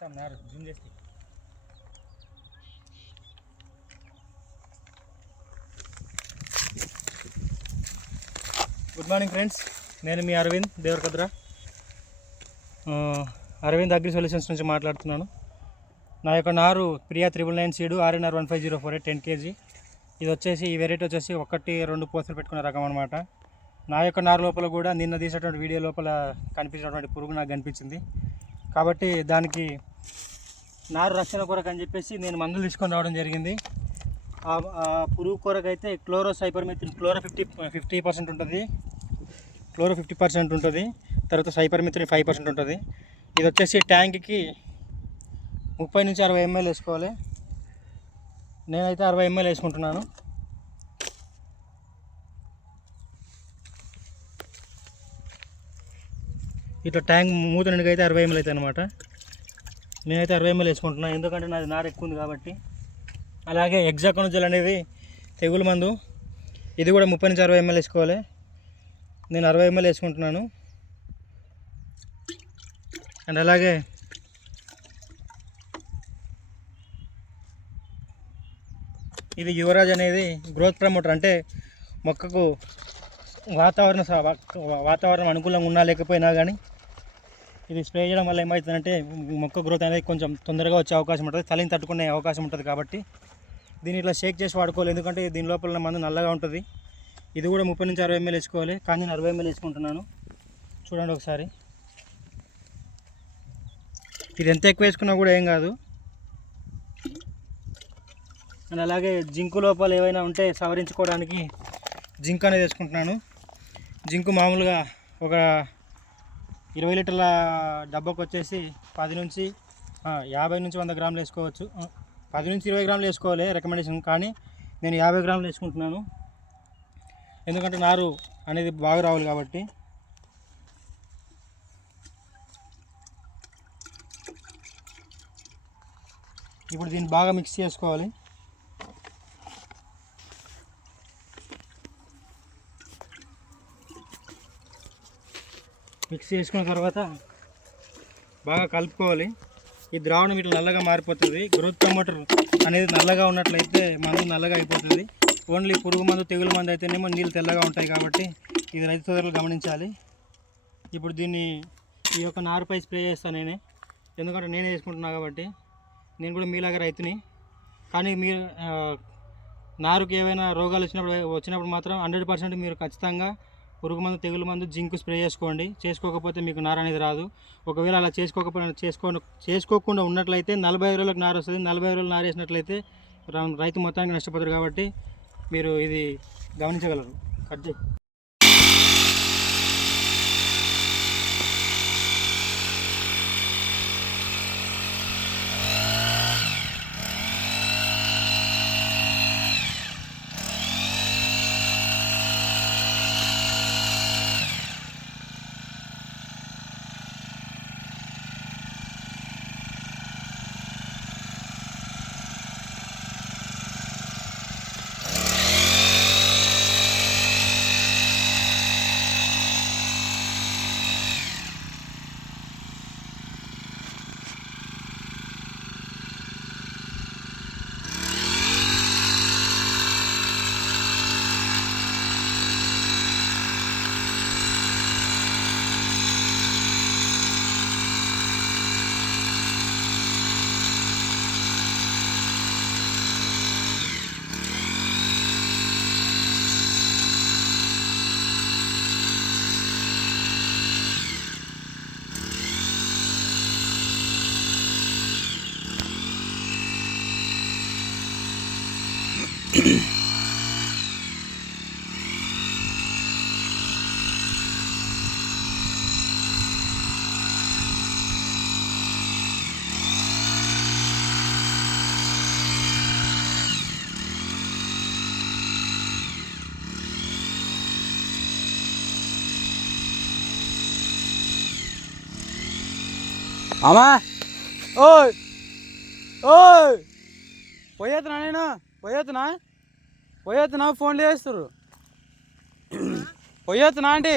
Good morning friends, నేను మీ Arvind Devarakadra, Arvind agri solutions నుంచి మాట్లాడుతున్నాను. నా యొక్క నారు ప్రియా 999 సీడు RNR 15048 10 kg. ఇది వచ్చేసి ఈ వెరైటీ వచ్చేసి 1-2 పూసలు పెట్టుకునే రకం అనమాట. నా యొక్క నారు లోపల కూడా నిన్న తీసినటువంటి వీడియో లోపల కనిపించినటువంటి పురుగు నాకు కనిపించింది. కాబట్టి దానికి నారు రక్షణ కొరకు అని చెప్పేసి నేను మందులు తీసుకొని రావడం జరిగింది. ఆ పురుగు కొరకు అయితే క్లోరోసైపర్మెథ్రిన్ క్లోరో 50% ఉంటుంది, క్లోరో 50% ఉంటుంది. తర్వాత సైపర్మెథ్రిన్ 5% ఉంటుంది. ఇది వచ్చేసి ట్యాంక్కి 30 నుంచి 60 ml వేసుకోవాలి. నేనైతే 60 ml వేసుకుంటున్నాను. ఇట్లా ట్యాంక్ మూత నిండుగా అయితే 60 ml అయితే అనమాట. నేనైతే 60 ml వేసుకుంటున్నాను, ఎందుకంటే నాది నారు ఎక్కువ ఉంది కాబట్టి. అలాగే హెక్సాకోనజోల్ అనేది తెగులు మందు, ఇది కూడా 30 నుంచి 60 ml వేసుకోవాలి. నేను 60 ml వేసుకుంటున్నాను. అండ్ అలాగే ఇది యువరాజ్ అనేది గ్రోత్ ప్రమోటర్, అంటే మొక్కకు వాతావరణం అనుకూలంగా ఉన్నా లేకపోయినా కానీ ఇది స్ప్రే చేయడం వల్ల ఏమవుతుందంటే మొక్క గ్రోత్ అనేది కొంచెం తొందరగా వచ్చే అవకాశం ఉంటుంది, చలిని తట్టుకునే అవకాశం ఉంటుంది. కాబట్టి దీన్ని ఇట్లా షేక్ చేసి వాడుకోవాలి, ఎందుకంటే దీని లోపల మందు నల్లగా ఉంటుంది. ఇది కూడా 30 నుంచి 60 ml వేసుకోవాలి, కానీ నేను 60 ml వేసుకుంటున్నాను. చూడండి ఒకసారి, ఇది ఎంత ఎక్కువ వేసుకున్నా కూడా ఏం కాదు. అండ్ అలాగే జింకు లోపాలు ఏవైనా ఉంటే సవరించుకోవడానికి జింక్ అనేది వేసుకుంటున్నాను. జింకు మామూలుగా ఒక 20 లీటర్ల డబ్బాకు వచ్చేసి 50 నుంచి 100 గ్రాములు వేసుకోవచ్చు. 10 నుంచి 20 గ్రాములు వేసుకోవాలి రికమెండేషన్, కానీ నేను 50 గ్రాములు వేసుకుంటున్నాను, ఎందుకంటే నారు అనేది బాగా రావాలి కాబట్టి. ఇప్పుడు దీన్ని బాగా మిక్స్ చేసుకోవాలి. మిక్స్ చేసుకున్న తర్వాత బాగా కలుపుకోవాలి. ఈ ద్రావణం ఇట్లా నల్లగా మారిపోతుంది. గ్రోత్ ప్రమోటర్ అనేది నల్లగా ఉన్నట్లయితే మందు నల్లగా అయిపోతుంది. ఓన్లీ పురుగు మందు తెగులు మందు అయితేనేమో నీళ్ళు తెల్లగా ఉంటాయి. కాబట్టి ఇది రైతు సోదరులు గమనించాలి. ఇప్పుడు దీన్ని ఈ యొక్క నారుపై స్ప్రే చేస్తాను నేనే, ఎందుకంటే నేనే వేసుకుంటున్నా కాబట్టి. నేను కూడా మీలాగా రైతుని, కానీ మీరు నారుకి ఏవైనా రోగాలు వచ్చినప్పుడు మాత్రం 100% మీరు ఖచ్చితంగా పురుగు మందు తెగులు మందు జింకు స్ప్రే చేసుకోండి. చేసుకోకపోతే మీకు నారు అనేది రాదు. ఒకవేళ అలా చేసుకోకుండా ఉన్నట్లయితే 40 రోజులకు నారు వస్తుంది. 40 రోజులు నారు వేసినట్లయితే రైతు మొత్తానికి నష్టపోతారు. కాబట్టి మీరు ఇది గమనించగలరు. కట్ చేయి. అమ్మా ఓయ్ ఓయ్ పోయేతున్నా, నేను పోయేతున్నా ఫోన్లు చేస్తారు. పోయేతున్నా అంటే